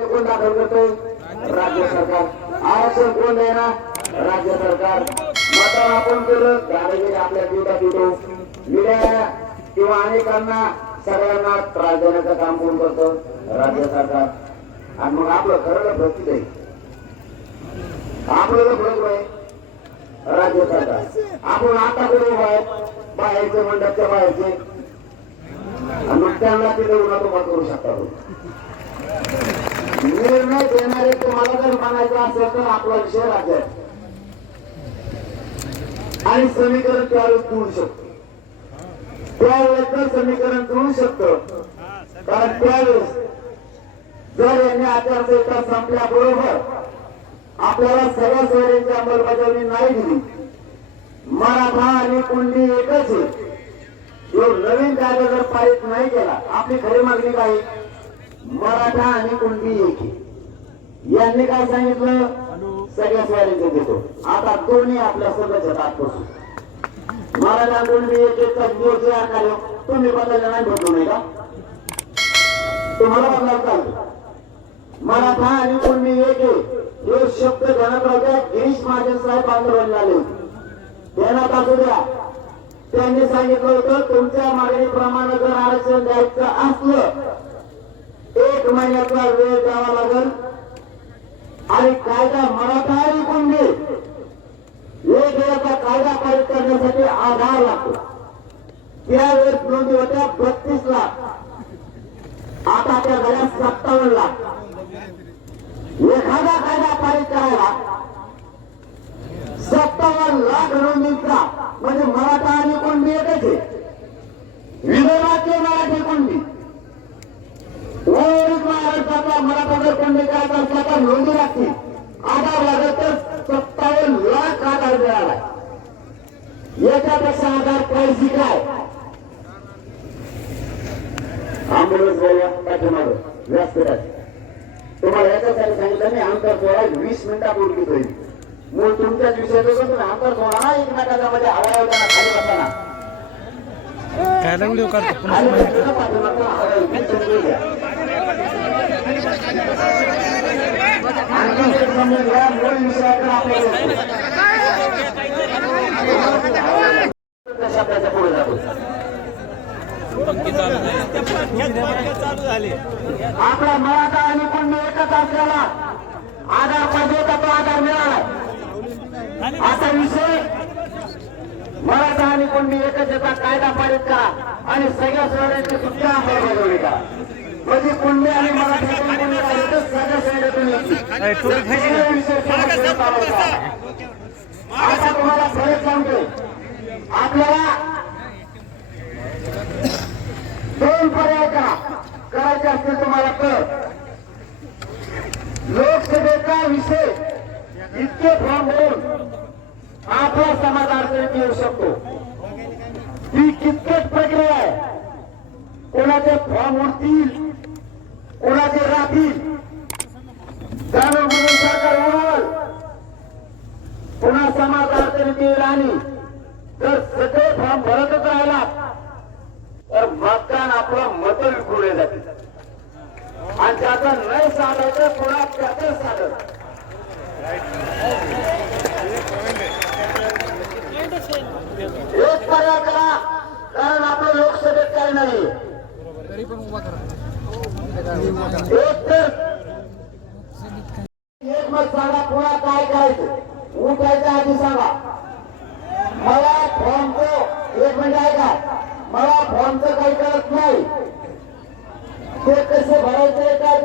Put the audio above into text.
कोण दाखल करतोय? राज्य सरकार. आरक्षण कोण देणार? राज्य सरकार. मतदान आपण केलं, दादागिरी आपल्या जीवनात येतो. मीडिया किंवा अनेकांना सगळ्यांना त्रास देण्याचं काम कोण करतं? राज्य सरकार. आणि मग आपलं खरं प्रतीक आहे, आपल्याला बरोबर आहे राज्य सरकार. आपण आता कुठे उभा बाहेरचे मंडपच्या बाहेरचे, मग त्यांना तिथे उन्हा तुम्हाला करू शकता. निर्णय देणारे तुम्हाला जर म्हणायचं असेल तर आपला विषय राज्यात आणि समीकरण त्यावेळेस जुळू शकतो. त्यावेळेस समीकरण जुळू शकतं. कारण त्यावेळेस जर यांनी आचारसंहिता संपल्याबरोबर आपल्याला सगळ्या सोयींची अंमलबजावणी नाही दिली, मराठा आणि कुणबी एकच आहे, जो नवीन कायदा जर पारित नाही केला, आपली खरी मागणी काय? मराठा आणि कुणबी एक आहे. यांनी काय सांगितलं? सगळ्या सोयींचे देतो. आता दोन्ही आपल्या सगळ्याच्या तात्पुरतो. मराठा कुणबी एक एकच दिवस आकार तुम्ही बदलला नाही भेटलो नाही का? तुम्हाला बदलायला चालतो. मराठा आणि कुणबी एक आहे हे शब्द गणपत्या गिरीश महाजन साहेब आंदोलन झाले देण्यात असू द्या. त्यांनी सांगितलं होतं तुमच्या मागणीप्रमाणे जर आरक्षण द्यायचं असलं 1 महिन्याचा वेळ द्यावा लागेल आणि कायदा मराठा आणि कुणबी एक वेळाचा कायदा पारित करण्यासाठी आधार लागतो. त्यावेळेस नोंदी होत्या 32 लाख, आता त्या झाल्या 57 लाख. एखादा कायदा पारित करायला 57 लाख नोंदीचा म्हणजे मराठा आणि कुणबी एकच आहे. विदर्भातले मराठी कुणबी उर्वरित महाराष्ट्रातला मराठा जर कुणबी करायचा असला तर नोंदी लागतील. आधार लागत तर 57 लाख आधार मिळाला. याच्यापेक्षा आधार पाहिजे काय? आंबोलन्स बोलूया पाठीमागं व्यासपीठात. तुम्हाला याच्यासाठी सांगितलं मी अंतर सोडा 20 मिनिटापूर्वी होईल. मूळ तुमच्याच विषयात होतं, तुम्ही अंतर सोडा ना एकमेकाच्या मध्ये हवा होताना खाली बसताना काय व्हिडिओ काढतो मूळ विषयाकडे आपल्याला शब्दाच्या पुढे जातो. आपला मराठा आणि कुणबी एकच असल्याला आधार पाहिजे होता, तो आधार मिळाला. असा विषय मराठा आणि कुणबी एकच याचा कायदा पारित करा आणि सगळ्या सोयऱ्यांची सुद्धा अंमलबजावणी करा. म्हणजे कुणबी आणि मराठा सगळ्या सोयऱ्यातून आता तुम्हाला फरक सांगतो. आपल्याला 2 पर्याय करायचे असतील तुम्हाला तर लोकसभेचा विषय इतके फॉर्म होऊन आपला समाज अडचणीत येऊ शकतो. ही कितकेच प्रक्रिया आहे. कोणाचे फॉर्म उडतील, कोणाचे राहतील, जाणून म्हणून सरकार उडवल, पुन्हा समाज अडचणीत येईल. आणि जर सगळे फॉर्म भरतच राहिला तर मतदान आपलं मत विखुरले जाते आणि त्याचं नाही साधायचं पुन्हा त्याचं साधत. एक पर्याय करा, कारण आपलं लोकसभेत काही नाही. एक मत सांगा, पुन्हा काय करायचं उठायच्या आधी सांगा. मला फॉर्मचं 1 मिनिट ऐका, मला फॉर्मचं काही कळत नाही. ते कसे भरायचे काय